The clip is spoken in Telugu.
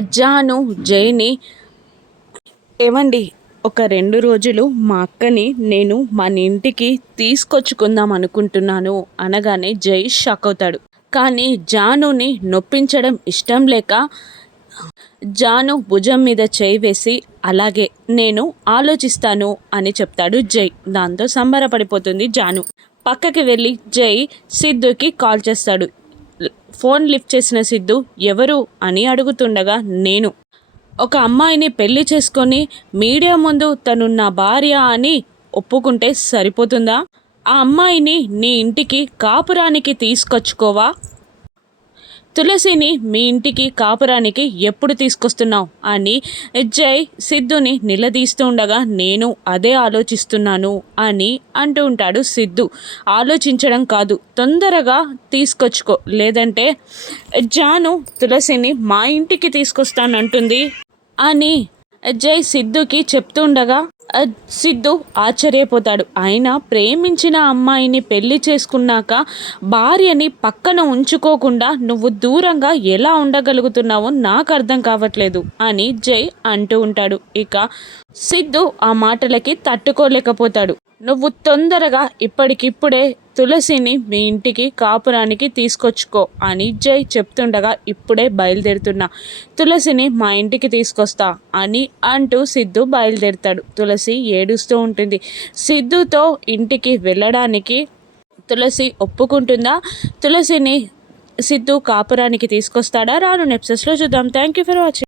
జాను జైని ఏమండి ఒక రెండు రోజులు మా అక్కని నేను మన ఇంటికి తీసుకొచ్చుకుందాం అనుకుంటున్నాను అనగానే జై షాక్ అవుతాడు. కానీ జానుని నొప్పించడం ఇష్టం లేక జాను భుజం మీద చేయి వేసి అలాగే నేను ఆలోచిస్తాను అని చెప్తాడు జై. దాంతో సంబరపడిపోతుంది జాను. పక్కకి వెళ్ళి జై సిద్ధుకి కాల్ చేస్తాడు. ఫోన్ లిఫ్ట్ చేసిన సిద్ధు ఎవరు? అని అడుగుతుండగా నేను. ఒక అమ్మాయిని పెళ్ళి చేసుకొని మీడియా ముందు తను నా భార్య అని ఒప్పుకుంటే సరిపోతుందా? ఆ అమ్మాయిని నీ ఇంటికి కాపురానికి తీసుకొచ్చుకోవా? తులసిని మీ ఇంటికి కాపురానికి ఎప్పుడు తీసుకొస్తున్నావు? అని జై సిద్ధుని నిలదీస్తూ ఉండగా నేను అదే ఆలోచిస్తున్నాను అని అంటూ ఉంటాడు సిద్ధు. ఆలోచించడం కాదు తొందరగా తీసుకొచ్చుకో. లేదంటే జాను తులసిని మా ఇంటికి తీసుకొస్తానంటుంది అని జై సిద్ధుకి చెప్తుండగా సిద్ధు ఆశ్చర్యపోతాడు. ఆయన ప్రేమించిన అమ్మాయిని పెళ్ళి చేసుకున్నాక భార్యని పక్కన ఉంచుకోకుండా నువ్వు దూరంగా ఎలా ఉండగలుగుతున్నావో నాకు అర్థం కావట్లేదు అని జై అంటూ ఉంటాడు. ఇక సిద్ధు ఆ మాటలకి తట్టుకోలేకపోతాడు. నువ్వు తొందరగా ఇప్పటికిప్పుడే తులసిని మీ ఇంటికి కాపురానికి తీసుకొచ్చుకో అని జై చెప్తుండగా ఇప్పుడే బయలుదేరుతున్నా. తులసిని మా ఇంటికి తీసుకొస్తా అని అంటూ సిద్ధు బయలుదేరుతాడు. తులసి ఏడుస్తూ ఉంటుంది. సిద్ధుతో ఇంటికి వెళ్ళడానికి తులసి ఒప్పుకుంటుందా? తులసిని సిద్ధు కాపురానికి తీసుకొస్తాడా? రాను నెప్సెస్లో చూద్దాం. Thank you for watching